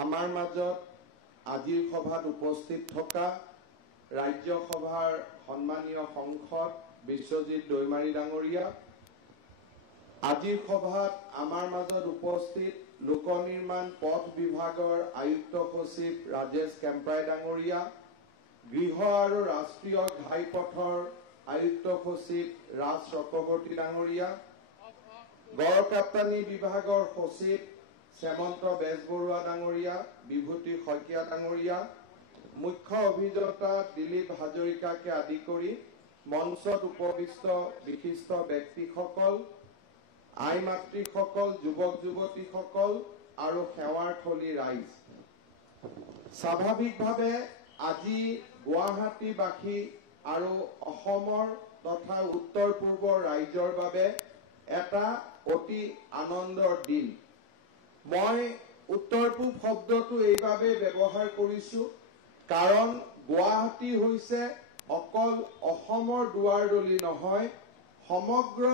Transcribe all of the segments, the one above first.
আমাৰ মাজত আজিৰ সভাত উপস্থিত থকা ৰাজ্যসভাৰ সন্মানীয় সংসদ বিশ্বজিৎ দৈমাৰী ডাঙৰীয়া, আজিৰ সভাত আমাৰ মাজত উপস্থিত লোক নিৰ্মাণ পথ বিভাগৰ আয়ুক্ত সচিব ৰাজেশ কেম্প্ৰাই ডাঙৰীয়া, গৃহ আৰু ৰাষ্ট্ৰীয় ঘাইপথৰ আয়ুক্ত সচিব ৰাজ চক্ৰৱৰ্তী ডাঙৰীয়া, গড়কাপ্তানি বিভাগৰ সচিব শ্যামন্ত বেজবৰুৱা ডাঙৰীয়া, বিভূতি শইকীয়া ডাঙৰীয়া, মুখ্য অভিযন্তা দিলীপ হাজৰিকাকে আদি কৰি মঞ্চত উপবিষ্ট বিশিষ্ট ব্যক্তিসকল, আই মাতৃসকল, যুৱক যুৱতীসকল আৰু সেৱাৰ থলী ৰাইজ, স্বাভাৱিকভাৱে আজি গুৱাহাটীবাসী আৰু অসমৰ তথা উত্তৰ পূৰ্বৰ ৰাইজৰ বাবে এটা অতি আনন্দৰ দিন। মই উত্তৰ পূব শব্দটো এইভাবে ব্যৱহাৰ কৰিছো কাৰণ গুৱাহাটী হৈছে অকল অসমৰ দুৱাৰদলি নহয়, সমগ্ৰ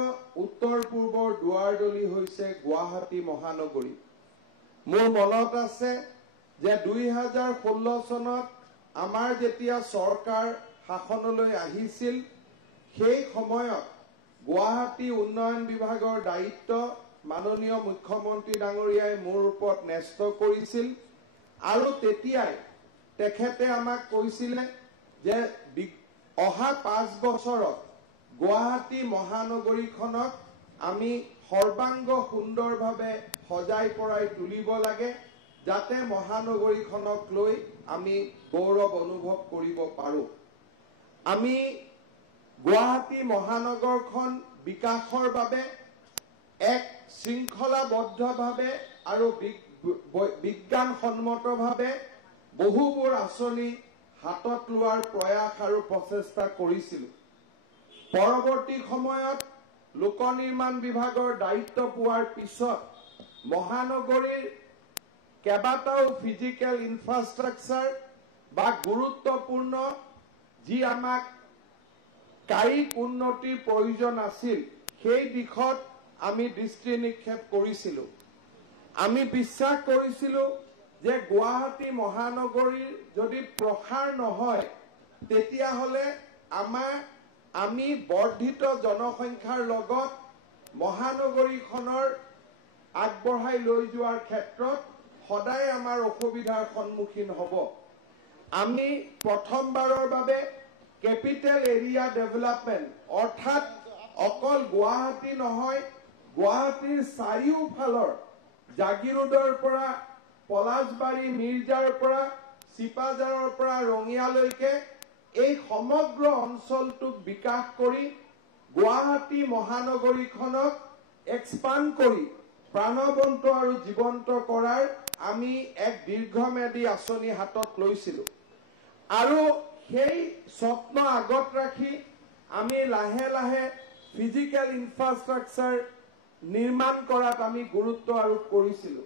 উত্তৰ পূৰ্বৰ দুৱাৰদলি হৈছে গুৱাহাটী মহানগৰী। মোৰ মনত আছে যে 2016 চনত আমাৰ যেতিয়া চৰকাৰ শাসনলৈ আহিছিল, সেই সময়ত গুৱাহাটী উন্নয়ন বিভাগৰ দায়িত্ব মাননীয় মুখ্যমন্ত্ৰী ডাঙৰীয়াই মোৰ ওপৰত ন্যস্ত কৰিছিল আৰু তেতিয়াই তেখেতে আমাক কৈছিলে যে অহা 5 বছৰত গুৱাহাটী মহানগৰীখনক আমি সৰ্বাংগ সুন্দৰভাৱে সজাই পৰাই তুলিব লাগে, যাতে মহানগৰীখনক লৈ আমি গৌৰৱ অনুভৱ কৰিব পাৰো। আমি গুৱাহাটী মহানগৰখন বিকাশৰ বাবে এক শৃংখলাবদ্ধভাৱে আৰু বিজ্ঞানসন্মতভাৱে বহুবোৰ আঁচনি হাতত লোৱাৰ প্ৰয়াস আৰু প্ৰচেষ্টা কৰিছিল। পৰৱৰ্তী সময়ত লোক নিৰ্মাণ বিভাগৰ দায়িত্ব পোৱাৰ পিছত মহানগৰীৰ কেইবাটাও ফিজিকেল ইনফ্ৰাষ্ট্ৰাকচাৰ বা গুৰুত্বপূৰ্ণ যি আমাক কায়িক উন্নতিৰ প্ৰয়োজন আছিল, সেই দিশত আমি দৃষ্টি নিক্ষেপ কৰিছিলো। আমি বিশ্বাস কৰিছিলো যে গুৱাহাটী মহানগৰীৰ যদি প্ৰসাৰ নহয়, তেতিয়াহ'লে আমি বৰ্ধিত জনসংখ্যাৰ লগত মহানগৰীখনৰ আগবঢ়াই লৈ যোৱাৰ ক্ষেত্ৰত সদায় আমাৰ অসুবিধাৰ সন্মুখীন হ'ব। আমি প্ৰথমবাৰৰ বাবে কেপিটেল এৰিয়া ডেভেলপমেণ্ট অৰ্থাৎ অকল গুৱাহাটী নহয়, গুৱাহাটীৰ চাৰিওফালৰ জাগিৰোডৰ পৰা পলাশবাৰী, মিৰ্জাৰ পৰা চিপাঝাৰৰ পৰা ৰঙিয়ালৈকে এই সমগ্ৰ অঞ্চলটোক বিকাশ কৰি গুৱাহাটী মহানগৰীখনক এক্সপাণ্ড কৰি প্ৰাণৱন্ত আৰু জীৱন্ত কৰাৰ আমি এক দীৰ্ঘম্যাদী আঁচনি হাতত লৈছিলো আৰু সেই স্বপ্ন আগত ৰাখি আমি লাহে লাহে ফিজিকেল ইনফ্ৰাষ্ট্ৰাকচাৰ নিৰ্মাণ কৰাত আমি গুৰুত্ব আৰোপ কৰিছিলো।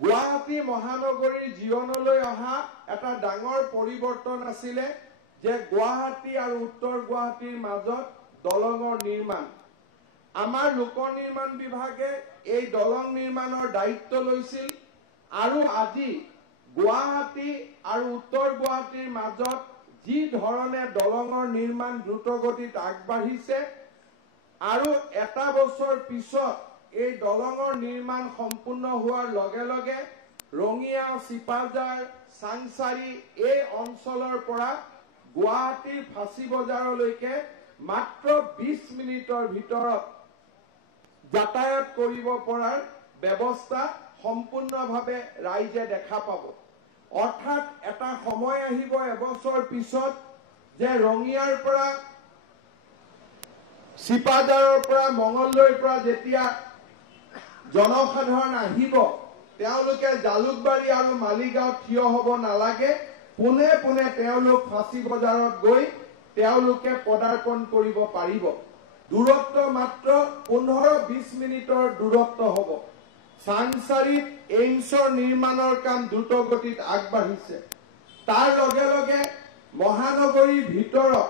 গুৱাহাটী মহানগৰীৰ জীৱনলৈ অহা এটা ডাঙৰ পৰিৱৰ্তন আছিলে যে গুৱাহাটী আৰু উত্তৰ গুৱাহাটীৰ মাজত দলঙৰ নিৰ্মাণ। আমাৰ লোক নিৰ্মাণ বিভাগে এই দলং নিৰ্মাণৰ দায়িত্ব লৈছিল আৰু আজি গুৱাহাটী আৰু উত্তৰ গুৱাহাটীৰ মাজত যি ধৰণে দলঙৰ নিৰ্মাণ দ্ৰুতগতিত আগবাঢ়িছে আৰু এটা বছৰ পিছত এই দলঙৰ নিৰ্মাণ সম্পূৰ্ণ হোৱাৰ লগে লগে ৰঙিয়া, চিপাঝাৰ, চাংচাৰী এই অঞ্চলৰ পৰা গুৱাহাটীৰ ফাঁচী বজাৰলৈকে মাত্ৰ 20 মিনিটৰ ভিতৰত যাতায়াত কৰিব পৰাৰ ব্যৱস্থা সম্পূৰ্ণভাৱে ৰাইজে দেখা পাব। অৰ্থাৎ এটা সময় আহিব এবছৰ পিছত যে ৰঙিয়াৰ পৰা চিপাঝাৰৰ পৰা মঙলদৈৰ পৰা যেতিয়া জনসাধাৰণ আহিব, তেওঁলোকে জালুকবাৰী আৰু মালিগাঁৱত থিয় হ'ব নালাগে, পোনে পোনে তেওঁলোক ফাঁচী বজাৰত গৈ তেওঁলোকে পদাৰ্পণ কৰিব পাৰিব। দূৰত্ব মাত্ৰ 15-20 মিনিটৰ দূৰত্ব হ'ব। চাংচাৰীত এইমছৰ নিৰ্মাণৰ কাম দ্ৰুতগতিত আগবাঢ়িছে। তাৰ লগে লগে মহানগৰীৰ ভিতৰত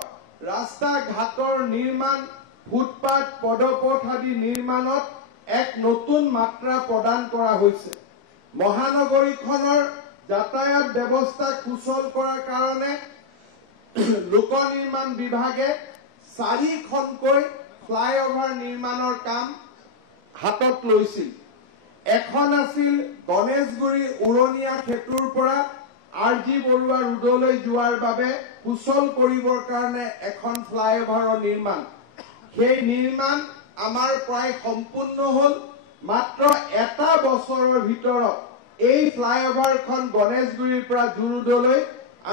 ৰাস্তা ঘাটৰ নিৰ্মাণ, ফুটপাথ, পদপথ আদি নিৰ্মাণত এক নতুন মাত্ৰা প্ৰদান কৰা হৈছে। মহানগৰীখনৰ যাতায়াত ব্যৱস্থা সুচল কৰাৰ কাৰণে লোক নিৰ্মাণ বিভাগে 4খনকৈ ফ্লাইঅভাৰ নিৰ্মাণৰ কাম হাতত লৈছিল। এখন আছিল গণেশগুৰি উৰণীয়া সেতুৰ পৰা RG বৰুৱা ৰোডলৈ যোৱাৰ বাবে সুচল কৰিবৰ কাৰণে এখন ফ্লাইঅভাৰৰ নিৰ্মাণ। সেই নিৰ্মাণ আমাৰ প্ৰায় সম্পূৰ্ণ হল। মাত্ৰ এটা বছৰৰ ভিতৰত এই ফ্লাইঅভাৰখন গণেশগুৰিৰ পৰা জুৰোডলৈ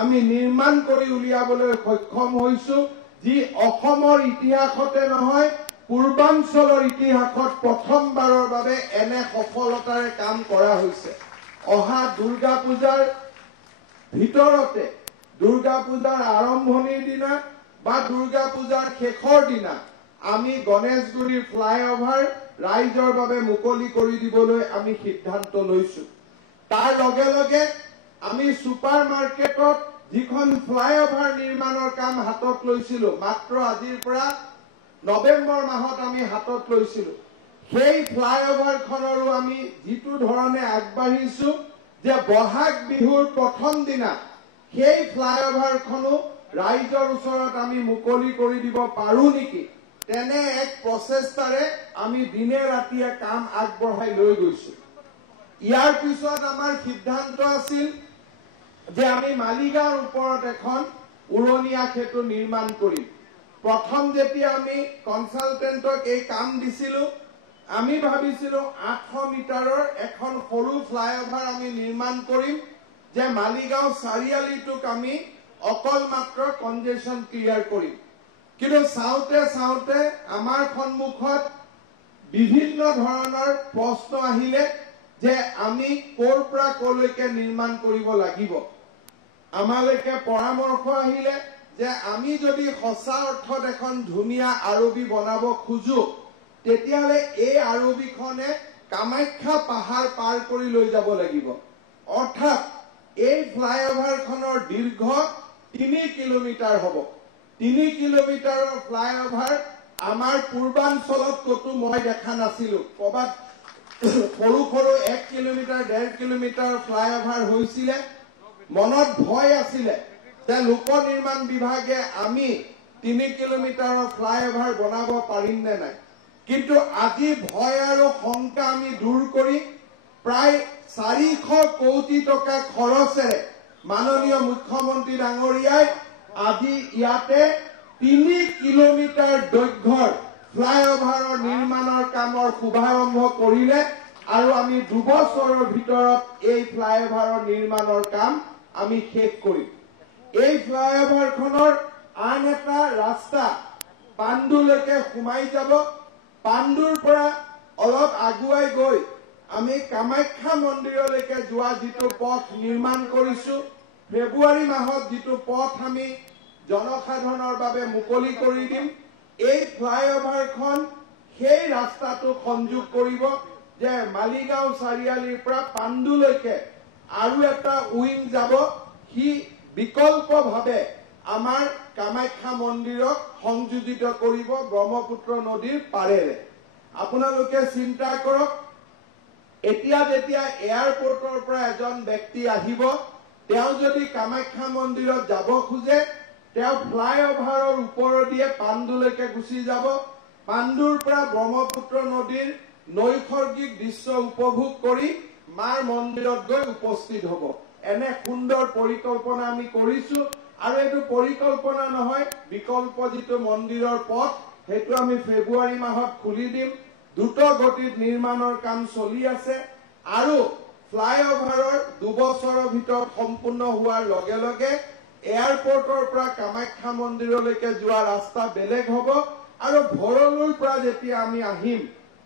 আমি নিৰ্মাণ কৰি উলিয়াবলৈ সক্ষম হৈছো, যি অসমৰ ইতিহাসতে নহয় পূৰ্বাঞ্চলৰ ইতিহাসত প্ৰথমবাৰৰ বাবে এনে সফলতাৰে কাম কৰা হৈছে। অহা দুৰ্গা পূজাৰ ভিতৰতে, দুৰ্গা পূজাৰ আৰম্ভণিৰ দিনা বা দুৰ্গা পূজাৰ শেষৰ দিনা আমি গণেশগুৰিৰ ফ্লাইঅভাৰ ৰাইজৰ বাবে মুকলি কৰি দিবলৈ আমি সিদ্ধান্ত লৈছো। তাৰ লগে লগে আমি সুপাৰ মাৰ্কেটত যিখন ফ্লাইঅভাৰ নিৰ্মাণৰ কাম হাতত লৈছিলো, মাত্ৰ আজিৰ পৰা নৱেম্বৰ মাহত আমি হাতত লৈছিলো, সেই ফ্লাইঅভাৰখনৰো আমি যিটো ধৰণে আগবাঢ়িছো যে বহাগ বিহুৰ প্ৰথম দিনা সেই ফ্লাইঅভাৰখনো ৰাইজৰ ওচৰত আমি মুকলি কৰি দিব পাৰো নেকি, তেনে এক প্ৰচেষ্টাৰে আমি দিনে ৰাতিয়ে কাম আগবঢ়াই লৈ গৈছো। ইয়াৰ পিছত আমাৰ সিদ্ধান্ত আছিল যে আমি মালিগাঁৱৰ ওপৰত এখন উৰণীয়া সেতু নিৰ্মাণ কৰিম। প্ৰথম যেতিয়া আমি কনসালটেন্টক এই কাম দিছিলো, আমি ভাবিছিলো 800 মিটাৰৰ এখন সৰু ফ্লাইঅভাৰ আমি নিৰ্মাণ কৰিম, যে মালিগাঁও চাৰিআলিটোক আমি অকল মাত্ৰ কনজেশন ক্লিয়াৰ কৰিম। কিন্তু চাওঁতে চাওঁতে আমাৰ সন্মুখত বিভিন্ন ধৰণৰ প্ৰশ্ন আহিলে যে আমি ক'ৰ পৰা ক'লৈকে নিৰ্মাণ কৰিব লাগিব। আমালৈকে পৰামৰ্শ আহিলে যে আমি যদি সঁচা অৰ্থত এখন ধুনীয়া আৰবি বনাব খোজো, তেতিয়াহ'লে এই আৰবিখনে কামাখ্যা পাহাৰ পাৰ কৰি লৈ যাব লাগিব। অৰ্থাৎ এই ফ্লাইঅভাৰখনৰ দীৰ্ঘ 3 কিলোমিটাৰ হ'ব। 3 কিলোমিটাৰৰ ফ্লাইঅভাৰ আমাৰ পূৰ্বাঞ্চলত কতো মই দেখা নাছিলো। ক'ৰবাত সৰু সৰু 1 কিলোমিটাৰ 1.5 কিলোমিটাৰ ফ্লাইঅভাৰ হৈছিলে। মনত ভয় আছিলে যে লোক নিৰ্মাণ বিভাগে আমি 3 কিলোমিটাৰৰ ফ্লাইঅভাৰ বনাব পাৰিম নে নাই। কিন্তু আজি ভয় আৰু শংকা আমি দূৰ কৰি প্ৰায় 400 কোটি টকা খৰচেৰে মাননীয় মুখ্যমন্ত্ৰী ডাঙৰীয়াই আজি ইয়াতে 3 কিলোমিটাৰ দৈৰ্ঘ্যৰ ফ্লাইঅভাৰৰ নিৰ্মাণৰ কামৰ শুভাৰম্ভ কৰিলে আৰু আমি 2 বছৰৰ ভিতৰত এই ফ্লাইঅভাৰৰ নিৰ্মাণৰ কাম আমি শেষ কৰিম। এই ফ্লাইঅভাৰখনৰ আন এটা ৰাস্তা পাণ্ডুলৈকে সোমাই যাব। পাণ্ডুৰ পৰা অলপ আগুৱাই গৈ আমি কামাখ্যা মন্দিৰলৈকে যোৱা যিটো পথ নিৰ্মাণ কৰিছো, ফেব্ৰুৱাৰী মাহত যিটো পথ আমি জনসাধাৰণৰ বাবে মুকলি কৰি দিম, এই ফ্লাইঅভাৰখন সেই ৰাস্তাটো সংযোগ কৰিব যে মালিগাঁও চাৰিআলিৰ পৰা পাণ্ডুলৈকে আৰু এটা উইং যাব, সি বিকল্পভাৱে আমাৰ কামাখ্যা মন্দিৰক সংযোজিত কৰিব ব্ৰহ্মপুত্ৰ নদীৰ পাৰেৰে। আপোনালোকে চিন্তা কৰক, এতিয়া যেতিয়া এয়াৰপোৰ্টৰ পৰা এজন ব্যক্তি আহিব, তেওঁ যদি কামাখ্যা মন্দিৰত যাব খোজে, তেওঁ ফ্লাইঅভাৰৰ ওপৰেদিয়ে পাণ্ডুলৈকে গুচি যাব। পাণ্ডুৰ পৰা ব্ৰহ্মপুত্ৰ নদীৰ নৈসৰ্গিক দৃশ্য উপভোগ কৰি মাৰ মন্দিৰত গৈ উপস্থিত হ'ব। এনে সুন্দৰ পৰিকল্পনা আমি কৰিছো। আৰু এইটো পৰিকল্পনা নহয়, বিকল্প যিটো মন্দিৰৰ পথ, সেইটো আমি ফেব্ৰুৱাৰী মাহত খুলি দিম। দ্ৰুত গতিত নিৰ্মাণৰ কাম চলি আছে আৰু ফ্লাইঅভাৰৰ 2 বছৰৰ ভিতৰত সম্পূৰ্ণ হোৱাৰ লগে লগে এয়াৰপোৰ্টৰ পৰা কামাখ্যা মন্দিৰলৈকে যোৱা ৰাস্তা বেলেগ হ'ব আৰু ভৰলুৰ পৰা যেতিয়া আমি আহিম,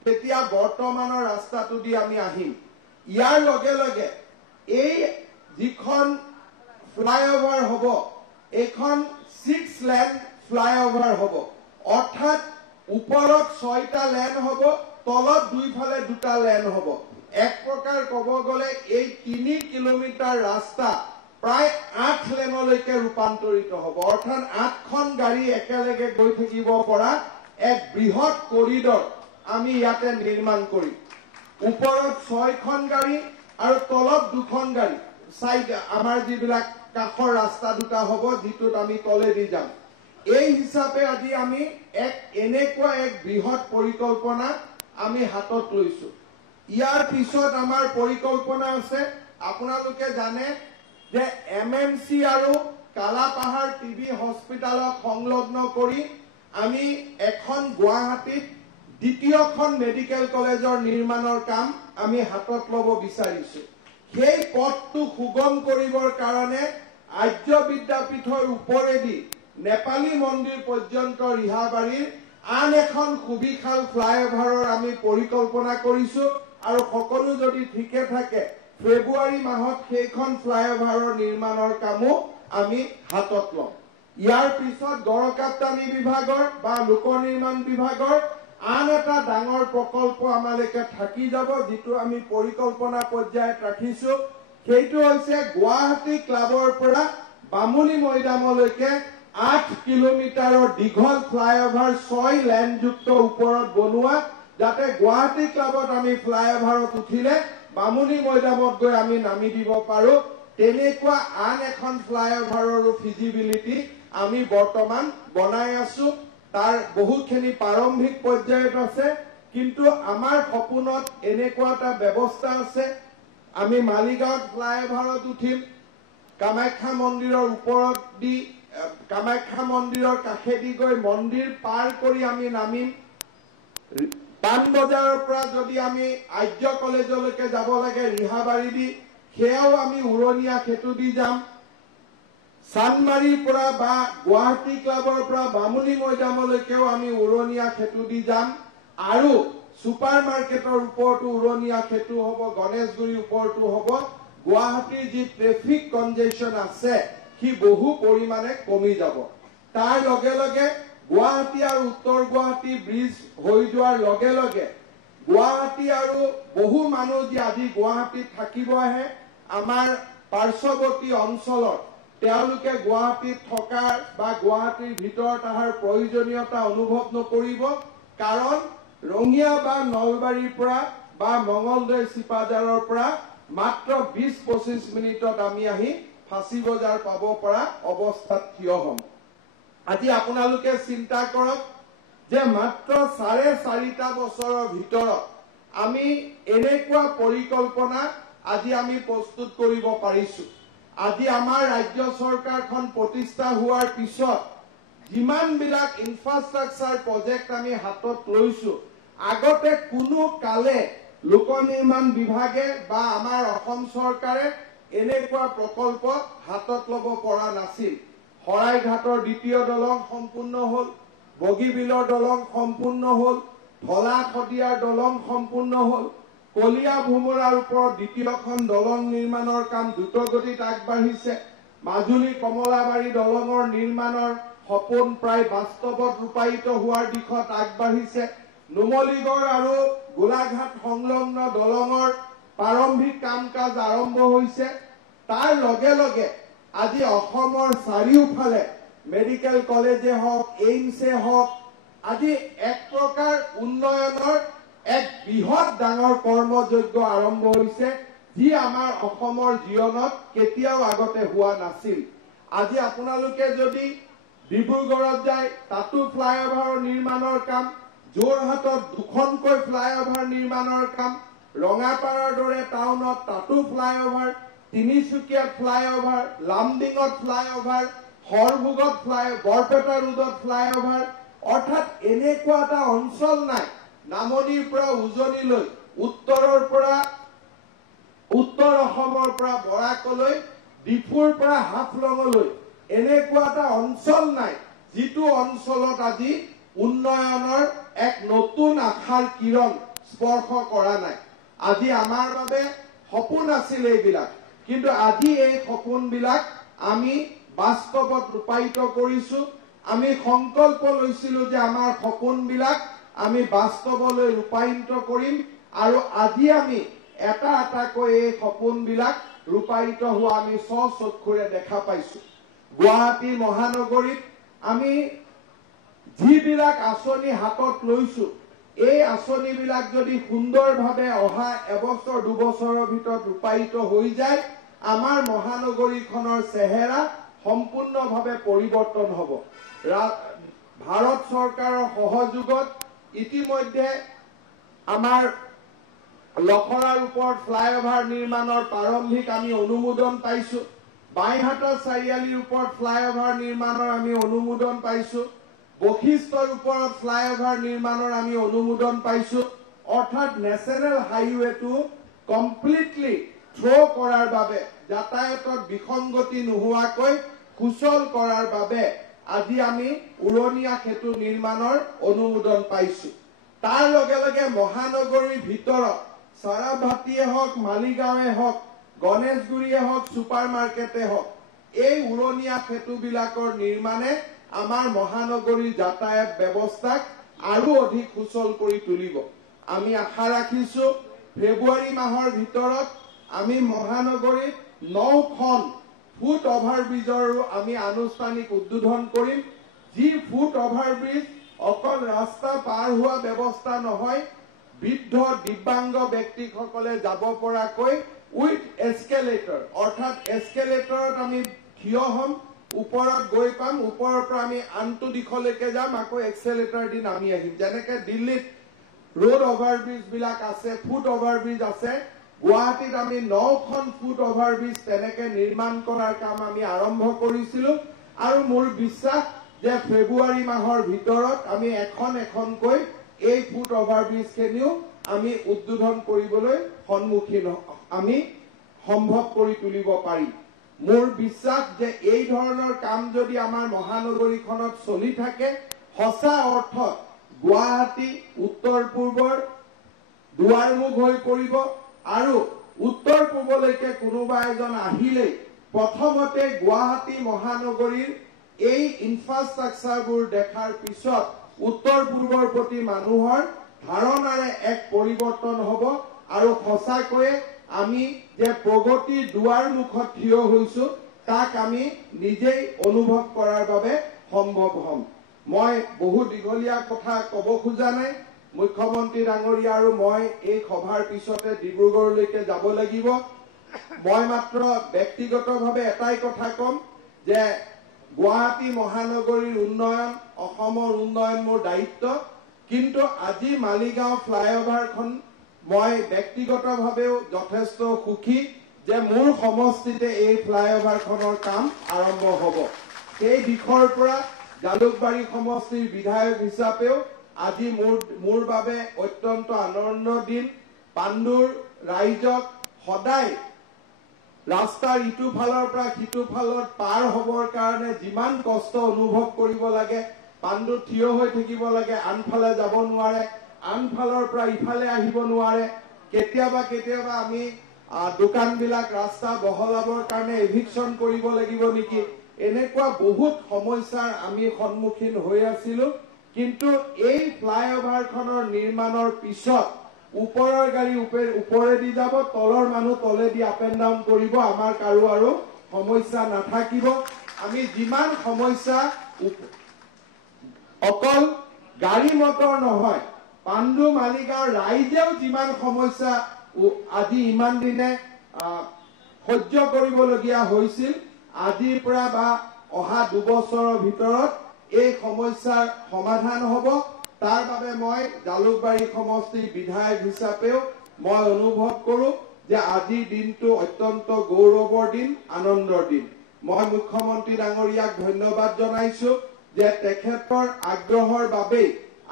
তেতিয়া বৰ্তমানৰ ৰাস্তাটো দি আমি আহিম। ইয়াৰ লগে লগে এই যিখন ফ্লাইঅভাৰ হ'ব, এইখন 6 লেন ফ্লাইঅভাৰ হ'ব। অৰ্থাৎ ওপৰত 6টা লেন হ'ব, তলত দুইফালে 2টা লেন হ'ব। এক প্ৰকাৰ ক'ব গ'লে এই 3 কিলোমিটাৰ ৰাস্তা প্ৰায় 8 লেনলৈকে ৰূপান্তৰিত হ'ব। অৰ্থাৎ 8খন গাড়ী একেলগে গৈ থাকিব পৰা এক বৃহৎ কৰিডৰ আমি ইয়াতে নিৰ্মাণ কৰিম। ওপৰত 6খন গাড়ী আৰু তলত দুখন গাড়ী সাইড আমাৰ যিবিলাক কাখৰ ৰাস্তা দুটা হ'ব যিটোত আমি তলেদি যাম এই হিচাপে আজি আমি এনেকুৱা এক বৃহৎ পৰিকল্পনা আমি হাতত লৈছো ইয়াৰ পিছত আমাৰ পৰিকল্পনা আছে আপোনালোকে জানে যে এমএমসি আৰু কালাপাহাৰ টিবি হস্পিটালক সংলগ্ন কৰি আমি এখন গুৱাহাটীত দ্বিতীয়খন মেডিকেল কলেজৰ নিৰ্মাণৰ কাম আমি হাতত ল'ব বিচাৰিছো সেই পথটো সুগম কৰিবৰ কাৰণে আৰ্য বিদ্যাপীঠৰ ওপৰেদি নেপালী মন্দিৰ পৰ্যন্ত ৰিহাবাৰীৰ আন এখন সুবিশাল ফ্লাইঅভাৰৰ আমি পৰিকল্পনা কৰিছো আৰু সকলো যদি ঠিকে থাকে ফেব্ৰুৱাৰী মাহত সেইখন ফ্লাইঅভাৰৰ নিৰ্মাণৰ কামো আমি হাতত ল'ম ইয়াৰ পিছত গড়কাপ্তানি বিভাগৰ বা লোক নিৰ্মাণ বিভাগৰ আন এটা ডাঙৰ প্ৰকল্প আমালৈকে থাকি যাব যিটো আমি পৰিকল্পনা পৰ্যায়ত ৰাখিছো সেইটো হৈছে গুৱাহাটী ক্লাবৰ পৰা বামুণী মৈদামলৈকে 8 কিলোমিটাৰৰ দীঘল ফ্লাইঅভাৰ 6 লেনযুক্ত ওপৰত বনোৱা যাতে গুৱাহাটী ক্লাবত আমি ফ্লাইঅভাৰত উঠিলে বামুণী মৈদামত গৈ আমি নামি দিব পাৰো তেনেকুৱা আন এখন ফ্লাইঅভাৰৰ ফিজিবিলিটি আমি বৰ্তমান বনাই আছো তাৰ বহুখিনি প্ৰাৰম্ভিক পৰ্যায়ত আছে কিন্তু আমাৰ সপোনত এনেকুৱা এটা ব্যৱস্থা আছে আমি মালিগাঁৱত ফ্লাইঅভাৰত উঠিম কামাখ্যা মন্দিৰৰ ওপৰত দি কামাখ্যা মন্দিৰৰ কাষেদি গৈ মন্দিৰ পাৰ কৰি আমি নামিম পানবজাৰৰ পৰা যদি আমি আৰ্য কলেজলৈকে যাব লাগে ৰিহাবাৰী দি সেয়াও আমি উৰণীয়া খেতু দি যাম চানমাৰীৰ পৰা বা গুৱাহাটী ক্লাবৰ পৰা বামুণী মৈদামলৈকেও আমি উৰণীয়া খেতু দি যাম আৰু সুপাৰ মাৰ্কেটৰ ওপৰতো উৰণীয়া খেতু হ'ব গণেশগুৰিৰ ওপৰতো হ'ব গুৱাহাটীৰ যি ট্ৰেফিক কনজেশ্যন আছে সি বহু পৰিমাণে কমি যাব তাৰ লগে লগে গুৱাহাটী আৰু উত্তৰ গুৱাহাটী ব্ৰিজ হৈ যোৱাৰ লগে লগে গুৱাহাটী আৰু বহু মানুহ যি আজি গুৱাহাটীত থাকিব আহে আমাৰ পাৰ্শ্বৱৰ্তী অঞ্চলৰ তেওঁলোকে গুৱাহাটীত থকাৰ বা গুৱাহাটীৰ ভিতৰত অহাৰ প্ৰয়োজনীয়তা অনুভৱ নকৰিব কাৰণ ৰঙিয়া বা নলবাৰীৰ পৰা বা মঙলদৈ চিপাঝাৰৰ পৰা মাত্ৰ 20-25 মিনিটত আমি আহি ফাঁচী বজাৰ পাব পৰা অৱস্থাত থিয় হ'ম আজি আপোনালোকে চিন্তা কৰক যে মাত্ৰ 4.5 বছৰৰ ভিতৰত আমি এনেকুৱা পৰিকল্পনা আজি আমি প্ৰস্তুত কৰিব পাৰিছো আজি আমাৰ ৰাজ্য চৰকাৰখন প্ৰতিষ্ঠা হোৱাৰ পিছত যিমানবিলাক ইনফ্ৰাষ্ট্ৰাকচাৰ প্ৰজেক্ট আমি হাতত লৈছো আগতে কোনো কালে লোক নিৰ্মাণ বিভাগে বা আমাৰ অসম চৰকাৰে এনেকুৱা প্ৰকল্প হাতত ল'ব পৰা নাছিল হৰাইঘাটৰ দ্বিতীয় দলং সম্পূৰ্ণ হ'ল বগীবিলৰ দলং সম্পূৰ্ণ হ'ল ঢলা খদিয়াৰ দলং সম্পূৰ্ণ হ'ল কলিয়া ভোমোৰাৰ ওপৰত দ্বিতীয়খন দলং নিৰ্মাণৰ কাম দ্ৰুতগতিত আগবাঢ়িছে মাজুলী কমলাবাৰী দলঙৰ নিৰ্মাণৰ সপোন প্ৰায় বাস্তৱত ৰূপায়িত হোৱাৰ দিশত আগবাঢ়িছে নুমলীগড় আৰু গোলাঘাট সংলগ্ন দলঙৰ প্ৰাৰম্ভিক কাম কাজ আৰম্ভ হৈছে তাৰ লগে লগে আজি অসমৰ চাৰিওফালে মেডিকেল কলেজে হওক এইমছে হওক আজি এক প্ৰকাৰ উন্নয়নৰ এক বৃহৎ ডাঙৰ কৰ্মযজ্ঞ আৰম্ভ হৈছে যি আমাৰ অসমৰ জীৱনত কেতিয়াও আগতে হোৱা নাছিল আজি আপোনালোকে যদি ডিব্ৰুগড়ত যায় তাতো ফ্লাইঅভাৰৰ নিৰ্মাণৰ কাম যোৰহাটত দুখনকৈ ফ্লাইঅভাৰ নিৰ্মাণৰ কাম ৰঙাপাৰাৰ দৰে টাউনত তাতো ফ্লাইঅভাৰ তিনিচুকীয়াত ফ্লাইঅভাৰ লামডিঙত ফ্লাইঅভাৰ হৰভোগত বৰপেটা ৰোডত ফ্লাইঅভাৰ অৰ্থাৎ এনেকুৱা এটা অঞ্চল নাই নামনিৰ পৰা উজনিলৈ উত্তৰৰ পৰা উত্তৰ অসমৰ পৰা বৰাকলৈ ডিফুৰ পৰা হাফলঙলৈ এনেকুৱা এটা অঞ্চল নাই যিটো অঞ্চলত আজি উন্নয়নৰ এক নতুন আশাৰ কিৰণ স্পৰ্শ কৰা নাই আজি আমাৰ বাবে সপোন আছিল এইবিলাক কিন্তু আজি এই সপোনবিলাক আমি বাস্তৱত ৰূপায়িত কৰিছো আমি সংকল্প লৈছিলো যে আমাৰ সপোনবিলাক আমি বাস্তৱলৈ ৰূপায়িত কৰিম আৰু আজি আমি এটা এটাকৈ এই সপোনবিলাক ৰূপায়িত হোৱা আমি স্বচক্ষুৰে দেখা পাইছো গুৱাহাটী মহানগৰীত আমি যিবিলাক আঁচনি হাতত লৈছো এই আঁচনিবিলাক যদি সুন্দৰভাৱে অহা এবছৰ দুবছৰৰ ভিতৰত ৰূপায়িত হৈ যায়, আমাৰ মহানগৰীখনৰ চেহেৰা সম্পূৰ্ণভাৱে পৰিৱৰ্তন হ'ব। ভাৰত চৰকাৰৰ সহযোগত ইতিমধ্যে আমাৰ লখৰাৰ ওপৰত ফ্লাইঅভাৰ নিৰ্মাণৰ প্ৰাৰম্ভিক আমি অনুমোদন পাইছো। বাইহাটা চাৰিআলিৰ ওপৰত ফ্লাইঅভাৰ নিৰ্মাণৰ আমি অনুমোদন পাইছো। বশিষ্ঠৰ ওপৰত ফ্লাইঅভাৰ নিৰ্মাণৰ আমি অনুমোদন পাইছো। অৰ্থাৎ নেশ্যনেল হাইৱেটো কমপ্লিটলি থ্ৰ কৰাৰ বাবে, যাতায়াতত বিসংগতি নোহোৱাকৈ সুচল কৰাৰ বাবে আজি আমি উৰণীয়া সেতু নিৰ্মাণৰ অনুমোদন পাইছো। তাৰ লগে লগে মহানগৰীৰ ভিতৰত চাৰাভাটিয়ে হওক, মালিগাঁৱে হওক, গণেশগুৰিয়ে হওক, ছুপাৰ মাৰ্কেটে হওক, এই উৰণীয়া সেতুবিলাকৰ নিৰ্মাণে আমাৰ মহানগৰীৰ যাতায়াত ব্যৱস্থাক আৰু অধিক সুচল কৰি তুলিব। আমি আশা ৰাখিছো ফেব্ৰুৱাৰী মাহৰ ভিতৰত আমি মহানগৰীত 9খন ফুট অভাৰব্ৰিজৰো আমি আনুষ্ঠানিক উদ্বোধন কৰিম। যি ফুট অভাৰব্ৰিজ অকল ৰাস্তা পাৰ হোৱা ব্যৱস্থা নহয়, বৃদ্ধ দিব্যাংগ ব্যক্তিসকলে যাব পৰাকৈ উইথ এস্কেলেটৰ, অৰ্থাৎ এস্কেলেটৰত আমি থিয় হ'ম, ওপৰত গৈ পাম, ওপৰৰ পৰা আমি আনটো দিশলৈকে যাম, আকৌ এক্সেলেটৰ দি নামি আহিম। যেনেকে দিল্লীত ৰোড অভাৰব্ৰিজ বিলাক আছে, ফুট অভাৰব্ৰিজ আছে, গুৱাহাটীত আমি 9খন ফুট অভাৰব্ৰিজ তেনেকে নিৰ্মাণ কৰাৰ কাম আমি আৰম্ভ কৰিছিলো। আৰু মোৰ বিশ্বাস যে ফেব্ৰুৱাৰী মাহৰ ভিতৰত আমি এখন এখনকৈ এই ফুট অভাৰব্ৰিজখিনিও আমি উদ্বোধন কৰিবলৈ সন্মুখীন আমি সম্ভৱ কৰি তুলিব পাৰিম। মোৰ বিশ্বাস যে এই ধৰণৰ কাম যদি আমাৰ মহানগৰীখনত চলি থাকে, সঁচা অৰ্থত গুৱাহাটী উত্তৰ পূৰ্বৰ দুৱাৰমুখ হৈ পৰিব। আৰু উত্তৰ পূবলৈকে কোনোবা এজন আহিলেই প্ৰথমতে গুৱাহাটী মহানগৰীৰ এই ইনফ্ৰাষ্ট্ৰাকচাৰবোৰ দেখাৰ পিছত উত্তৰ পূৰ্বৰ প্ৰতি মানুহৰ ধাৰণাৰে এক পৰিৱৰ্তন হ'ব। আৰু সঁচাকৈয়ে আমি যে প্ৰগতিৰ দুৱাৰমুখত থিয় হৈছো তাক আমি নিজেই অনুভৱ কৰাৰ বাবে সম্ভৱ হ'ম। মই বহু দীঘলীয়া কথা ক'ব খোজা নাই। মুখ্যমন্ত্ৰী ডাঙৰীয়া আৰু মই এই সভাৰ পিছতে ডিব্ৰুগড়লৈকে যাব লাগিব। মই মাত্ৰ ব্যক্তিগতভাৱে এটাই কথা ক'ম যে গুৱাহাটী মহানগৰীৰ উন্নয়ন, অসমৰ উন্নয়ন মোৰ দায়িত্ব। কিন্তু আজি মালিগাঁও ফ্লাইঅভাৰখন মই ব্যক্তিগতভাৱেও যথেষ্ট সুখী যে মোৰ সমষ্টিতে এই ফ্লাইঅভাৰখনৰ কাম আৰম্ভ হ'ব। সেই দিশৰ পৰা জালুকবাৰী সমষ্টিৰ বিধায়ক হিচাপেও আজি মোৰ বাবে অত্যন্ত আনন্দৰ দিন। পাণ্ডুৰ ৰাইজক সদায় ৰাস্তাৰ ইটো ফালৰ পৰা সিটো ফালত পাৰ হ'বৰ কাৰণে যিমান কষ্ট অনুভৱ কৰিব লাগে, পাণ্ডু থিয় হৈ থাকিব লাগে, আনফালে যাব নোৱাৰে, আনফালৰ পৰা ইফালে আহিব নোৱাৰে। কেতিয়াবা আমি দোকানবিলাক ৰাস্তা বহলাবৰ কাৰণে এভিকশ্যন কৰিব লাগিব নেকি, এনেকুৱা বহুত সমস্যাৰ আমি সন্মুখীন হৈ আছিলো। কিন্তু এই ফ্লাইঅভাৰখনৰ নিৰ্মাণৰ পিছত ওপৰৰ গাড়ী ওপৰেদি যাব, তলৰ মানুহ তলেদি আপ এণ্ড ডাউন কৰিব, আমাৰ কাৰো আৰু সমস্যা নাথাকিব। আমি যিমান সমস্যা, অকল গাড়ী মটৰ নহয়, পাণ্ডু মালিগাঁৱৰ ৰাইজেও যিমান সমস্যা আজি ইমান দিনে সহ্য কৰিবলগীয়া হৈছিল, আজিৰ পৰা বা অহা দুবছৰৰ ভিতৰত এই সমস্যাৰ সমাধান হ'ব। তাৰ বাবে মই জালুকবাৰী সমষ্টিৰ বিধায়ক হিচাপেও মই অনুভৱ কৰো যে আজিৰ দিনটো অত্যন্ত গৌৰৱৰ দিন, আনন্দৰ দিন। মই মুখ্যমন্ত্ৰী ডাঙৰীয়াক ধন্যবাদ জনাইছো যে তেখেতৰ আগ্ৰহৰ বাবেই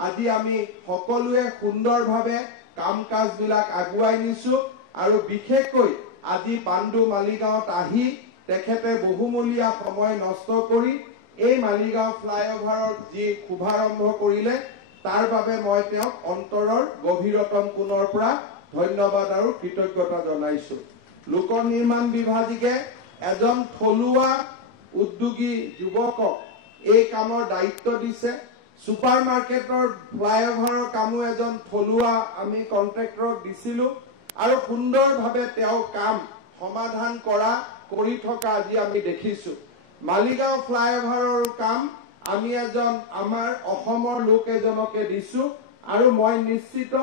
আজি আমি সকলোৱে সুন্দৰভাৱে কাম কাজবিলাক আগুৱাই নিছো। আৰু বিশেষকৈ আজি পাণ্ডু মালিগাঁৱত আহি তেখেতে বহুমূলীয়া সময় নষ্ট কৰি এই মালিগাঁও ফ্লাইঅভাৰৰ যি শুভাৰম্ভ কৰিলে তাৰ বাবে মই তেওঁক অন্তৰৰ গভীৰতম কোণৰ পৰা ধন্যবাদ আৰু কৃতজ্ঞতা জনাইছো। লোক নিৰ্মাণ বিভাগে এজন থলুৱা উদ্যোগী যুৱকক এই কামৰ দায়িত্ব দিছে। ছুপাৰ মাৰ্কেটৰ ফ্লাইঅভাৰৰ কামো এজন থলুৱা আমি কন্ট্ৰেক্টৰক দিছিলো আৰু সুন্দৰভাৱে তেওঁ কাম সমাধান কৰি থকা আজি আমি দেখিছো। মালিগাঁও ফ্লাইঅভাৰৰ কাম আমি আমাৰ অসমৰ লোক এজনকে দিছো। আৰু মই নিশ্চিত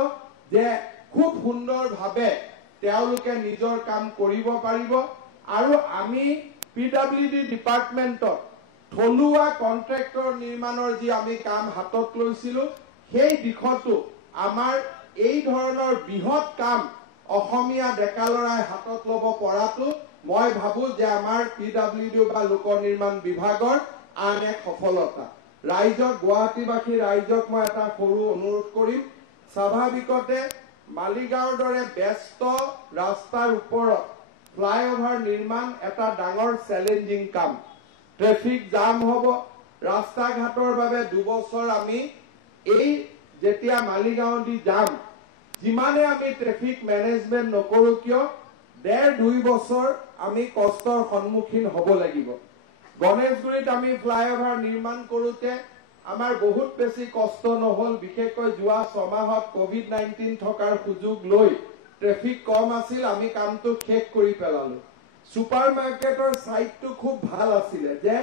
যে খুব সুন্দৰভাৱে তেওঁলোকে নিজৰ কাম কৰিব পাৰিব। আৰু আমি PWD ডিপাৰ্টমেণ্টত থলুৱা কন্ট্ৰেক্টৰ নিৰ্মাণৰ যি আমি কাম হাতত লৈছিলো, সেই দিশতো আমাৰ এই ধৰণৰ বৃহৎ কাম অসমীয়া ডেকা লৰাই হাতত ল'ব পৰাটো মই ভাবো যে আমাৰ PWD বা লোক নিৰ্মাণ বিভাগৰ আন এক সফলতা। ৰাইজক, গুৱাহাটীবাসী ৰাইজক মই এটা সৰু অনুৰোধ কৰিম, স্বাভাৱিকতে মালিগাঁৱৰ দৰে ব্যস্ত ৰাস্তাৰ ওপৰত ফ্লাইঅভাৰ নিৰ্মাণ এটা ডাঙৰ চেলেঞ্জিং কাম। ট্ৰেফিক জাম হ'ব, ৰাস্তা ঘাটৰ বাবে 2 বছৰ আমি এই যেতিয়া মালিগাঁৱদি যাম, যিমানে আমি ট্ৰেফিক মেনেজমেণ্ট নকৰো কিয় 1.5-2 বছৰ আমি কষ্টৰ সন্মুখীন হ'ব লাগিব। গণেশগুৰিত আমি ফ্লাইঅভাৰ নিৰ্মাণ কৰোঁতে আমাৰ বহুত বেছি কষ্ট নহল, বিশেষকৈ যোৱা 6 মাহত COVID-19 থকাৰ সুযোগ লৈ ট্ৰেফিক কম আছিল, আমি কামটো শেষ কৰি পেলালো। সুপাৰ মাৰ্কেটৰ সাইটটো খুব ভাল আছিলে যে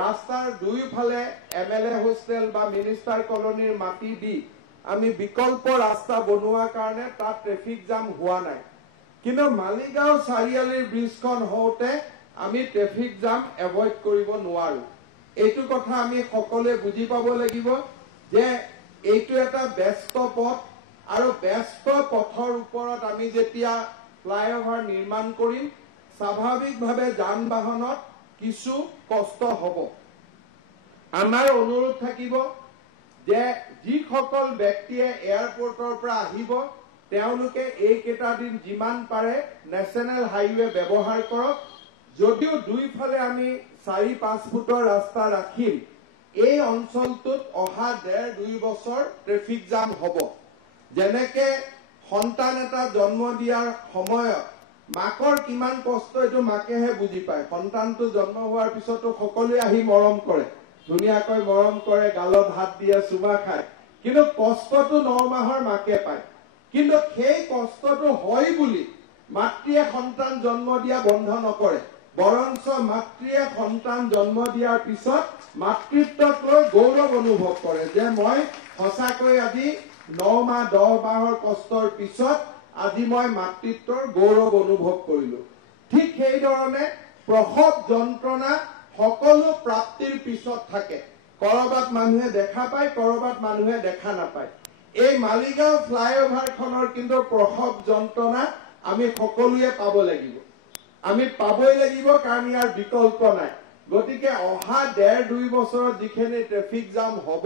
ৰাস্তাৰ দুয়োফালে MLA হোষ্টেল বা মিনিষ্টাৰ কলনীৰ মাটি দি আমি বিকল্প ৰাস্তা বনোৱাৰ কাৰণে তাত ট্ৰেফিক জাম হোৱা নাই। কিন্তু মালিগাঁও চাৰিআলিৰ ব্ৰিজখন হওঁতে আমি ট্ৰেফিক জাম এভইড কৰিব নোৱাৰো। এইটো কথা আমি সকলোৱে বুজি পাব লাগিব যে এইটো এটা ব্যস্ত পথ, আৰু ব্যস্ত পথৰ ওপৰত আমি যেতিয়া ফ্লাইঅভাৰ নিৰ্মাণ কৰিম, স্বাভাৱিকভাৱে যান বাহনত কিছু কষ্ট হ'ব। আমাৰ অনুৰোধ থাকিব যে যিসকল ব্যক্তিয়ে এয়াৰপোৰ্টৰ পৰা আহিব তেওঁলোকে এইকেইটা দিন যিমান পাৰে নেশ্যনেল হাইৱে ব্যৱহাৰ কৰক। যদিও দুইফালে আমি 4-5 ফুটৰ ৰাস্তা ৰাখিম, এই অঞ্চলটোত অহা 1.5-2 বছৰ ট্ৰেফিক জাম হ'ব। যেনেকে সন্তান এটা জন্ম দিয়াৰ সময়ত মাকৰ কিমান কষ্ট এইটো মাকেহে বুজি পায়। সন্তানটো জন্ম হোৱাৰ পিছতো সকলোৱে আহি মৰম কৰে, ধুনীয়াকৈ মৰম কৰে, গালত হাত দিয়ে, চুমা খায়, কিন্তু কষ্টটো 9 মাহৰ মাকে পায়। কিন্তু সেই কষ্টটো হয় বুলি মাতৃয়ে সন্তান জন্ম দিয়া বন্ধ নকৰে, বৰঞ্চ মাতৃয়ে সন্তান জন্ম দিয়াৰ পিছত মাতৃত্বক লৈ গৌৰৱ অনুভৱ কৰে যে মই সঁচাকৈ আজি 9 মাহ 10 মাহৰ কষ্টৰ পিছত আজি মই মাতৃত্বৰ গৌৰৱ অনুভৱ কৰিলো। ঠিক সেইধৰণে প্ৰসৱ যন্ত্ৰণা সকলো প্ৰাপ্তিৰ পিছত থাকে। কৰবাত মানুহে দেখা পায়, কৰবাত মানুহে দেখা নাপায়। এই মালিগাঁও ফ্লাইঅভাৰখনৰ কিন্তু প্ৰসৱ যন্ত্ৰণা আমি সকলোৱে পাব লাগিব। আমি পাবই লাগিব, কাৰণ ইয়াৰ বিকল্প নাই। গতিকে অহা 1.5-2 বছৰত যিখিনি ট্ৰেফিক জাম হ'ব,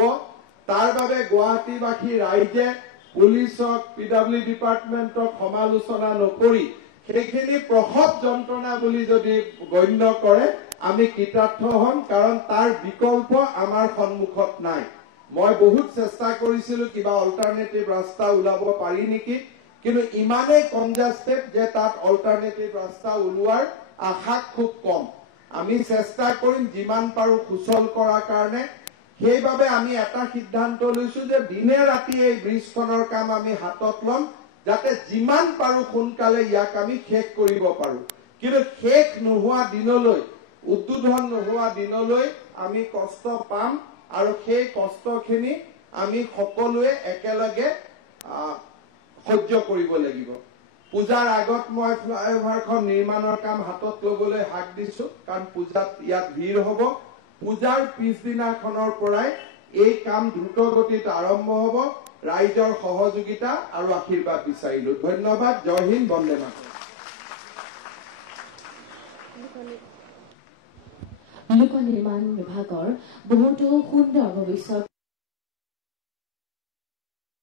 তাৰ বাবে গুৱাহাটীবাসী ৰাইজে পুলিচক, PWD ডিপাৰ্টমেণ্টক সমালোচনা নকৰি সেইখিনি প্ৰসৱ যন্ত্ৰণা বুলি যদি গণ্য কৰে আমি কৃতাৰ্থ হ'ম, কাৰণ তাৰ বিকল্প আমাৰ সন্মুখত নাই। মই বহুত চেষ্টা কৰিছিলো কিবা অল্টাৰনেটিভ ৰাস্তা ওলাব পাৰি নেকি, কিন্তু ইমানেই কনজাষ্টেড যে তাত অল্টাৰনেটিভ ৰাস্তা ওলোৱাৰ আশা খুব কম। আমি চেষ্টা কৰিম যিমান পাৰো সুচল কৰাৰ কাৰণে। সেইবাবে আমি এটা সিদ্ধান্ত লৈছো যে দিনে ৰাতি এই ব্ৰিজখনৰ কাম আমি হাতত ল'ম, যাতে যিমান পাৰো সোনকালে ইয়াক আমি শেষ কৰিব পাৰো। কিন্তু শেষ নোহোৱা দিনলৈ, উদ্বোধন নোহোৱা দিনলৈ আমি কষ্ট পাম, আৰু সেই কষ্টখিনি আমি সকলোৱে একেলগে সহ্য কৰিব লাগিব। পূজাৰ আগত মই ফ্লাইঅভাৰখন নিৰ্মাণৰ কাম হাতত ল'বলৈ হাক দিছো, কাৰণ পূজাত ইয়াত ভিৰ হ'ব। পূজাৰ পিছদিনাখনৰ পৰাই এই কাম দ্ৰুত গতিত আৰম্ভ হ'ব। ৰাইজৰ সহযোগিতা আৰু আশীৰ্বাদ বিচাৰিলো। ধন্যবাদ। জয় হিন্দ, বন্দে মাতৰম। লোক নিৰ্মাণ বিভাগৰ বহুতো সুন্দৰ ভৱিষ্যত